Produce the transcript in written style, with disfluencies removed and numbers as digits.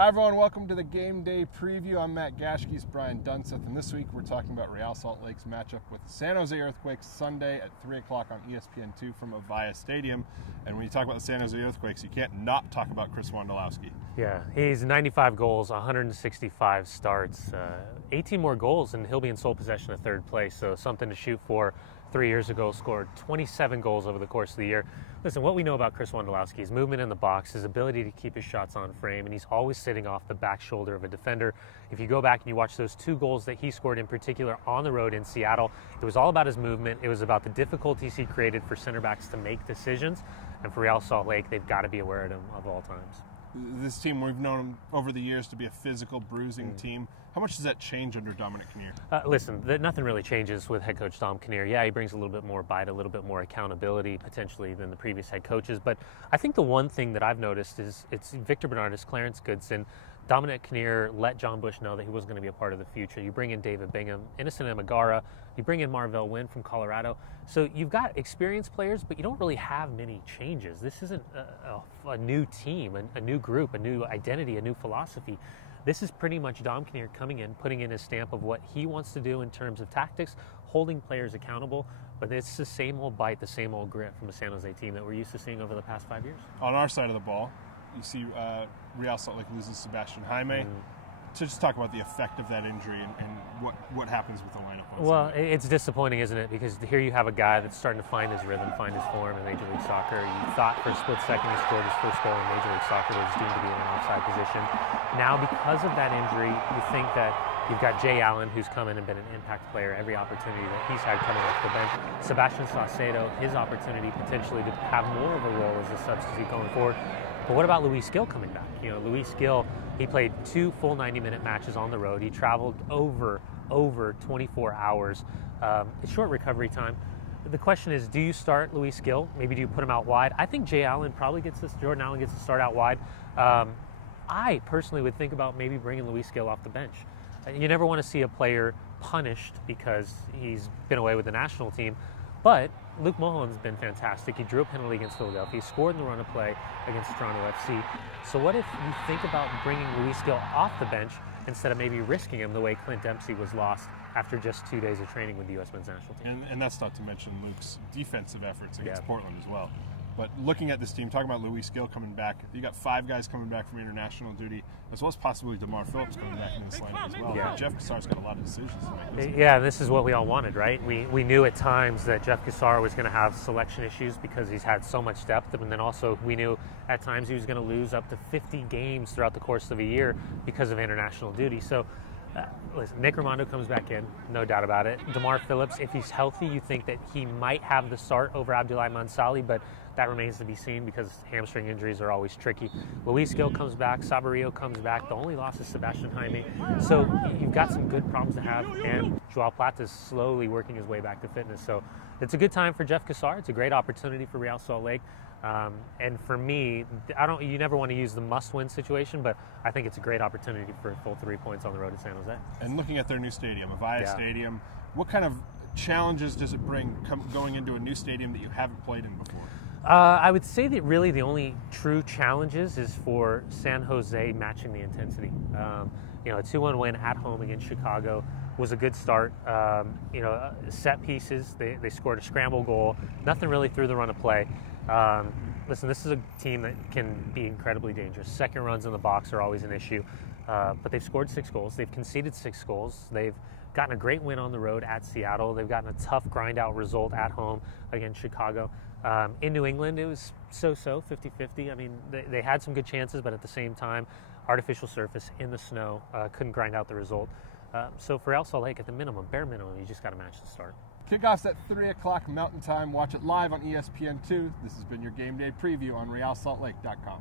Hi everyone, welcome to the Game Day preview. I'm Matt Gashke's Brian Dunseth, and this week we're talking about Real Salt Lake's matchup with the San Jose Earthquakes Sunday at 3 o'clock on ESPN2 from Avaya Stadium. And when you talk about the San Jose Earthquakes, you can't not talk about Chris Wondolowski. Yeah, he's 95 goals, 165 starts, 18 more goals, and he'll be in sole possession of third place, so something to shoot for. 3 years ago, scored 27 goals over the course of the year. Listen, what we know about Chris Wondolowski is movement in the box, his ability to keep his shots on frame, and he's always sitting off the back shoulder of a defender. If you go back and you watch those 2 goals that he scored in particular on the road in Seattle, it was all about his movement. It was about the difficulties he created for center backs to make decisions. And for Real Salt Lake, they've got to be aware of him of all times. This team, we've known them over the years to be a physical, bruising team. How much does that change under Dominic Kinnear? Listen, nothing really changes with head coach Dom Kinnear. Yeah, he brings a little bit more bite, a little bit more accountability potentially than the previous head coaches. But I think the one thing that I've noticed is it's Victor Bernardus, Clarence Goodson. Dominic Kinnear let John Bush know that he wasn't going to be a part of the future. You bring in David Bingham, Innocent Amagara, you bring in Marvell Wynn from Colorado. So you've got experienced players, but you don't really have many changes. This isn't a new team, a new group, a new identity, a new philosophy. This is pretty much Dom Kinnear coming in, putting in his stamp of what he wants to do in terms of tactics, holding players accountable, but it's the same old bite, the same old grit from the San Jose team that we're used to seeing over the past 5 years. On our side of the ball, you see Real Salt Lake loses Sebastian Jaime. To just talk about the effect of that injury and what happens with the lineup. Well, it's disappointing, isn't it? Because here you have a guy that's starting to find his rhythm, find his form in Major League Soccer. You thought for a split second he scored his first goal in Major League Soccer that was deemed to be in an offside position. Now, because of that injury, you think that you've got Jay Allen, who's come in and been an impact player every opportunity that he's had coming off the bench. Sebastian Saucedo, his opportunity potentially to have more of a role as a substitute going forward. But what about Luis Gil coming back? You know, Luis Gil, he played 2 full 90-minute matches on the road. He traveled over 24 hours. A short recovery time. The question is, do you start Luis Gil? Maybe do you put him out wide? I think Jordan Allen gets to start out wide. I personally would think about maybe bringing Luis Gil off the bench. You never want to see a player punished because he's been away with the national team. But Luke Mulholland's been fantastic. He drew a penalty against Philadelphia. He scored in the run of play against Toronto FC. So what if you think about bringing Luis Gil off the bench instead of maybe risking him the way Clint Dempsey was lost after just 2 days of training with the U.S. men's national team? And that's not to mention Luke's defensive efforts against Portland as well. But looking at this team, talking about Luis Gil coming back, you got 5 guys coming back from international duty, as well as possibly DeMar Phillips coming back in this lineup as well. Yeah. Jeff Cassar's got a lot of decisions to make. Yeah, this is what we all wanted, right? We knew at times that Jeff Cassar was going to have selection issues because he's had so much depth, and then also we knew at times he was going to lose up to 50 games throughout the course of a year because of international duty. So listen, Nick Rimando comes back in, no doubt about it. DeMar Phillips, if he's healthy, you think that he might have the start over Abdoulaye Mansali, but that remains to be seen because hamstring injuries are always tricky. Luis Gil comes back, Saborio comes back. The only loss is Sebastian Jaime. So you've got some good problems to have, and Joao Plata is slowly working his way back to fitness. So it's a good time for Jeff Cassar. It's a great opportunity for Real Salt Lake. And for me, you never want to use the must-win situation, but I think it's a great opportunity for a full 3 points on the road in San Jose. And looking at their new stadium, Avaya Stadium, what kind of challenges does it bring going into a new stadium that you haven't played in before? I would say that really the only true challenges is for San Jose matching the intensity. A 2-1 win at home against Chicago was a good start. Set pieces, they scored a scramble goal, nothing really through the run of play. Listen, this is a team that can be incredibly dangerous. Second runs in the box are always an issue, but they've scored 6 goals. They've conceded 6 goals. They've gotten a great win on the road at Seattle. They've gotten a tough grind-out result at home against Chicago. In New England, it was so-so, 50-50. I mean, they had some good chances, but at the same time, artificial surface in the snow, couldn't grind out the result. So for Real Salt Lake, at the minimum, bare minimum, you just got to match the start. Kickoff's at 3 o'clock Mountain Time. Watch it live on ESPN2. This has been your Game Day preview on RealSaltLake.com.